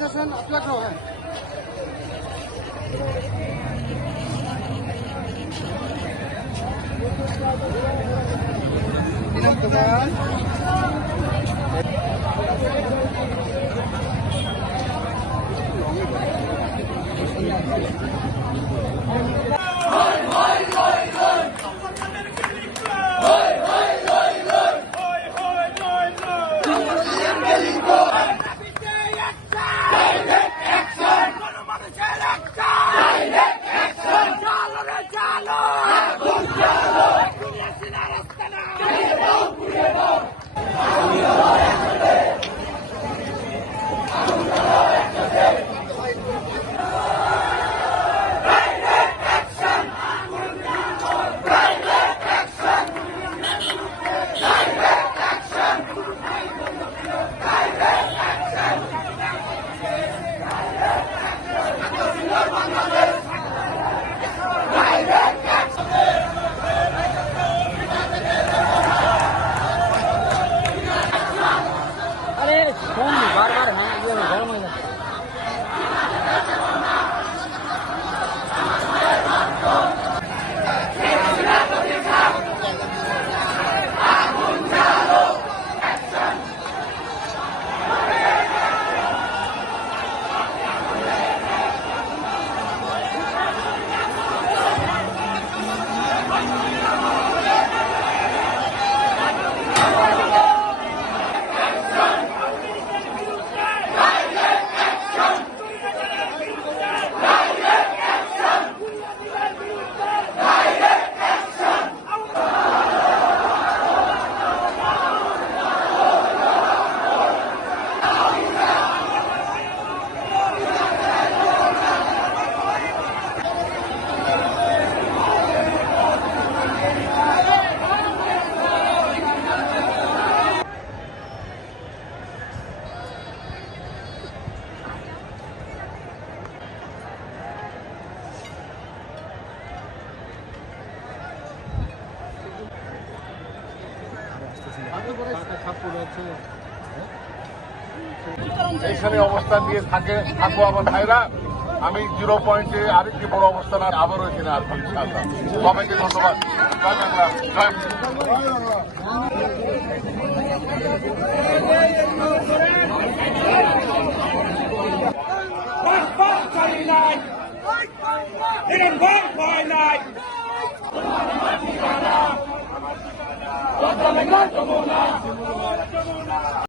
Station, Atlago है। बार-बार हाँ ये गर्म हो जाता है। এইখানে অবস্থান দিয়ে থাকবো আমার ভাইরা। আমি 0 পয়েন্টে আরেকটি বড় অবস্থান আবারও এখানে আসবো ইনশাআল্লাহ। সবাইকে ধন্যবাদ। জয় বাংলা।